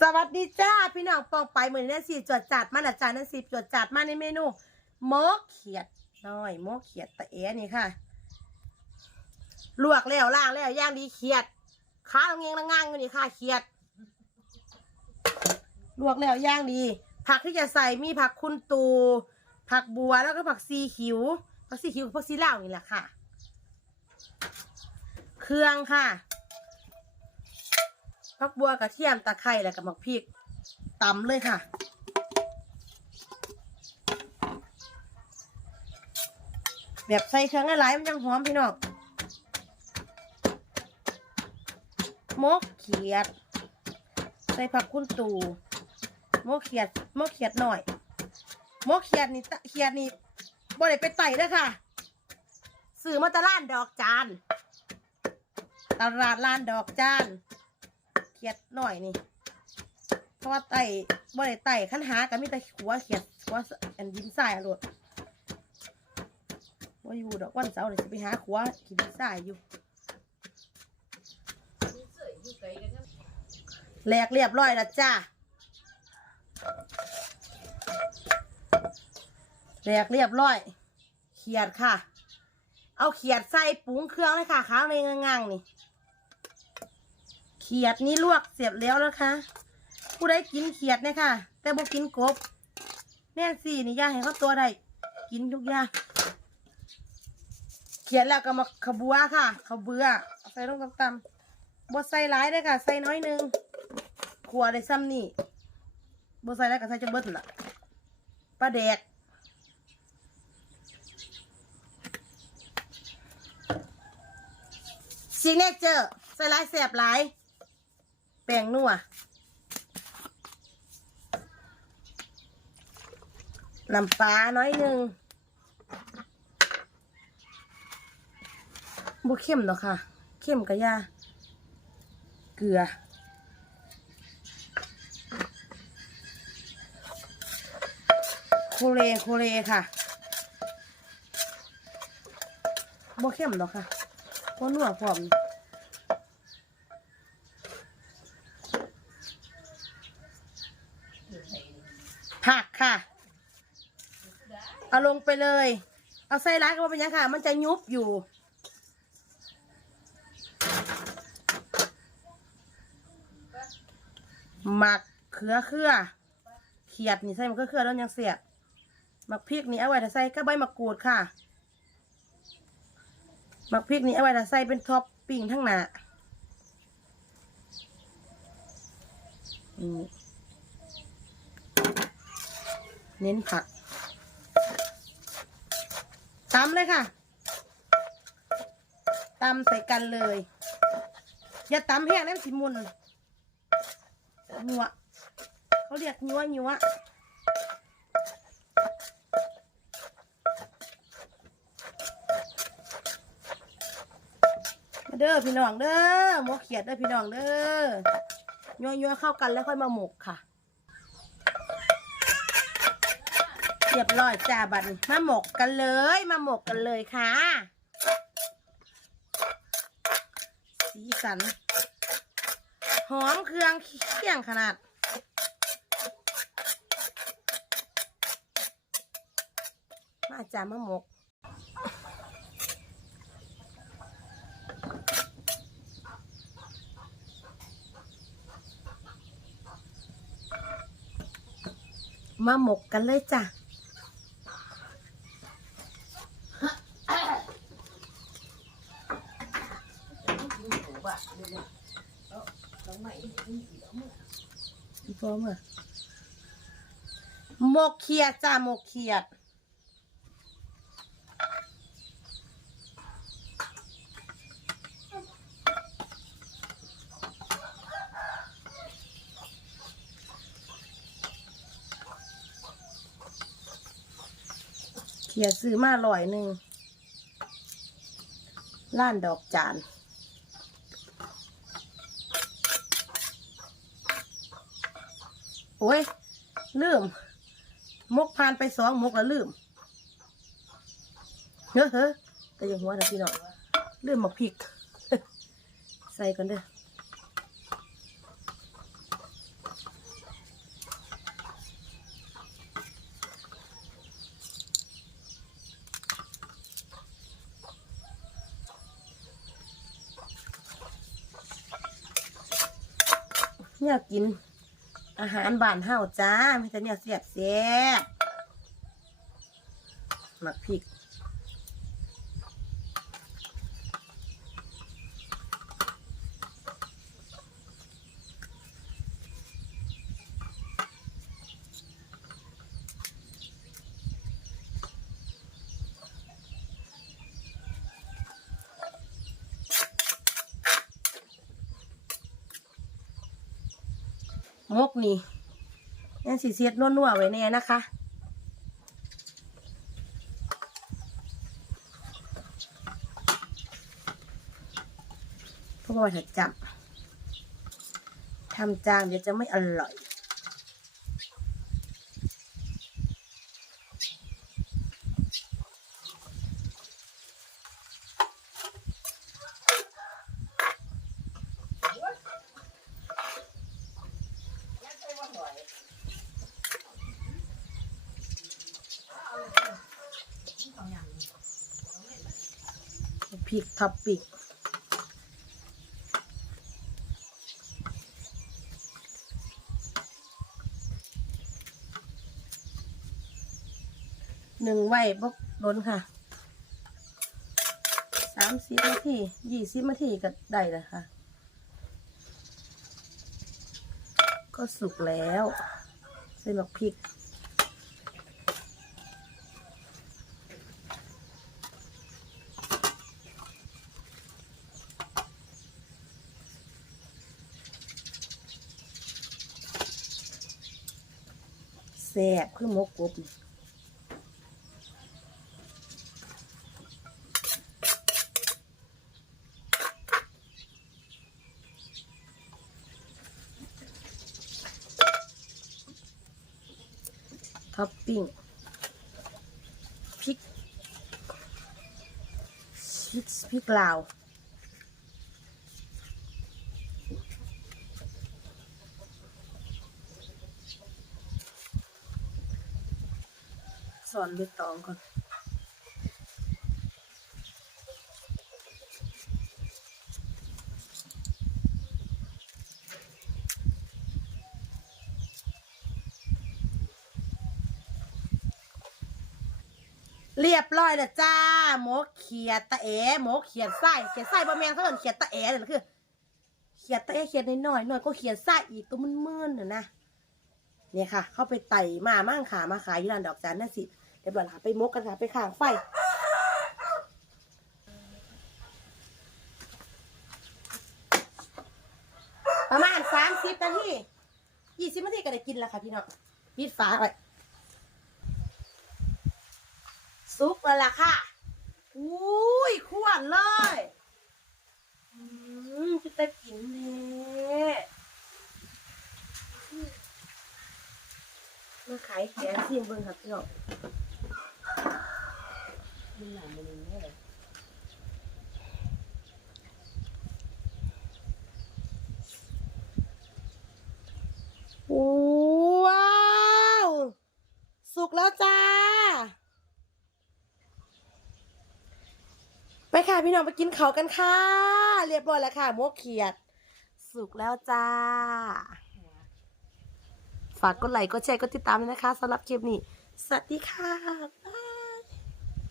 สวัสดีจ้าพี่น้องปองไปเหมือนนั่นสิจวดจัดมานะจ๊ะนั่นสิจวดจัดมาในเมนูหมกเขียดน้อยหมกเขียดตะเอ๋นี่ค่ะ ลวกแล้วล่างแล้วย่างดีเขียดขาลงเงี้ยงละง่างอยู่นี่ค่ะเขียด ลวกแล้วย่างดี ผักที่จะใส่มีผักคุณตูผักบัวแล้วก็ผักซีขิวผักซีขิวกับผักซีเหล้านี่แหละค่ะ เครื่องค่ะ ผักบัวกระเทียมตะไคร้แล้วกับหมักพริกตำเลยค่ะแบบใส่เครื่องหลายๆมันยังหอมพี่น้องมกเขียด ใส่ผักคุณตูมกเขียดมกเขียดหน่อยมกเขียดนี่เขียดนี่บ่ได้ไปไต่เด้อค่ะซื้อมาตลาดดอกจาน ตลาดลานดอกจาน เขียดหน่อยนี่ เพราะว่าไต่บ่ได้ไต่ขั้นหากันมีแต่หัวเขียดหัวอันดินทรายอะโลดว่าอยู่ดอกวันเสาร์เลยจะไปหาขัวกินทรายอยู่แหลกเรียบร้อยแล้วจ้าแหลกเรียบร้อย เขียดค่ะ เอาเขียดใส่ปรุงเครื่องเลยค่ะข้างในงางๆนี่ เขียดนี่ลวกเสร็จแล้วนะคะ ผู้ใดกินเขียดเนี่ยค่ะ แต่บ่กินกบแน่สินี่ย่าให้เขาตัวได้กินทุกอย่างเขียดแล้วก็มาขบัวค่ะขบือใส่ลงตำๆบ่ใส่หลายเลยค่ะ ใส่น้อยหนึงขัวได้ซ้ำนี่บ่ใส่แล้วก็ใส่จะเบิดนั่นล่ะปลาแดกซิกเนเจอร์ใส่หลายแสบหลาย แป้งนัวน้ำปลาน้อยหนึ่งบุเข้มหรอกค่ะ เข้มกะยา เกลือ โคเลโคเลค่ะบ่เข้มหรอกค่ะบ่นัวพร้อม ผักค่ะ เอาลงไปเลย เอาไส้ร้ายก็ว่าเป็นยังค่ะ มันจะยุบอยู่ หมักเขือเครือเขียดนี่ใส่มะเขือเครือแล้วยังเสียบหมักพริกนี่เอาไว้ถ้าใส่ก็ใบมะกรูดค่ะหมักพริกนี่เอาไว้ถ้าใส่เป็นท็อปปิ้งทั้งหนาอืมเน้นผัก ตำเลยค่ะตำใส่กันเลย อย่าตำแห้งน้ำสิมุนนัวเขาเรียกนัวนัวเด้อพี่น้องเด้อหมกเขียดเด้อพี่น้องเด้อยัวยัวๆเข้ากันแล้วค่อยมาหมกค่ะ เรียบร้อยจ้าบัดนมาหมกกันเลย มาหมกกันเลยค่ะ สีสัน หอมเครื่องเคี่ยงขนาดมาจ้ามาหมกมาหมกกันเลยจ้ะ มอะหมกเขียดจ้าหมกเขียด เขียดซื้อมาลอยหนึ่งล้านดอกจาน อ้ยลืม มกผ่านไปสองมกแล้วลืมเฮ้อเฮ้อแต่ยังหัวนะพี่น้องลืมหมกพริก ใส่ก่อนเด้ออยากกิน อาหารบ้านเฮาจ้ามีแต่เนี่ยเสียบเสียบหมักพริก มกนี่ยังสีเสียดนัวๆไว้แน่นะคะเพราะว่าถ้าจับทำจางเดี๋ยวจะไม่อร่อย พ ริกทับปิกหนึ่งไว้บกล้นค่ะสามสิบนาทียี่สิบนาทีก็ได้ล้วค่ะ ก็สุกแล้วใส่หมกพริก แซ่บคือหมกกบท็อปปิ้งพริกพริกพริกลาว อนใบตองก่อนเรียบร้อยแล้วจ้าหมกเขียดตะแอหมกเขียดไส้เขียดไส้บะแมงเขาเอินเขียดตะแอเลยคือ เขียดตะแอเขียดน้อยหน่อยก็เขียดไส้อีกตัวมึนๆน่ะนะเนี่ยค่ะ เข้าไปไต่มามั่งขามาขายที่ร้านดอกจานนั่นสิ ดี๋ยวก่อนค่ะไปมกกันค่ะไปข้างไฟประมาณสามสิบนาทียี่สิบนาทีก็ได้กินแล้วค่ะพี่น้องปิดฝาไว้ซุปแล้วล่ะค่ะอุ้ยขวานเลยอืมจะตะกินเลยมาขายแกงซิมเบิ้งครับพี่น้องมีหนังมันนี่เลย ว้าว สุกแล้วจ้า ไปค่ะพี่น้องไปกินเขากันค่ะ เรียบร้อยแล้วค่ะหมกเขียด สุกแล้วจ้า ฝากกดไลค์กดแชร์กดติดตามด้วยนะคะสำหรับคลิปนี้ สวัสดีค่ะ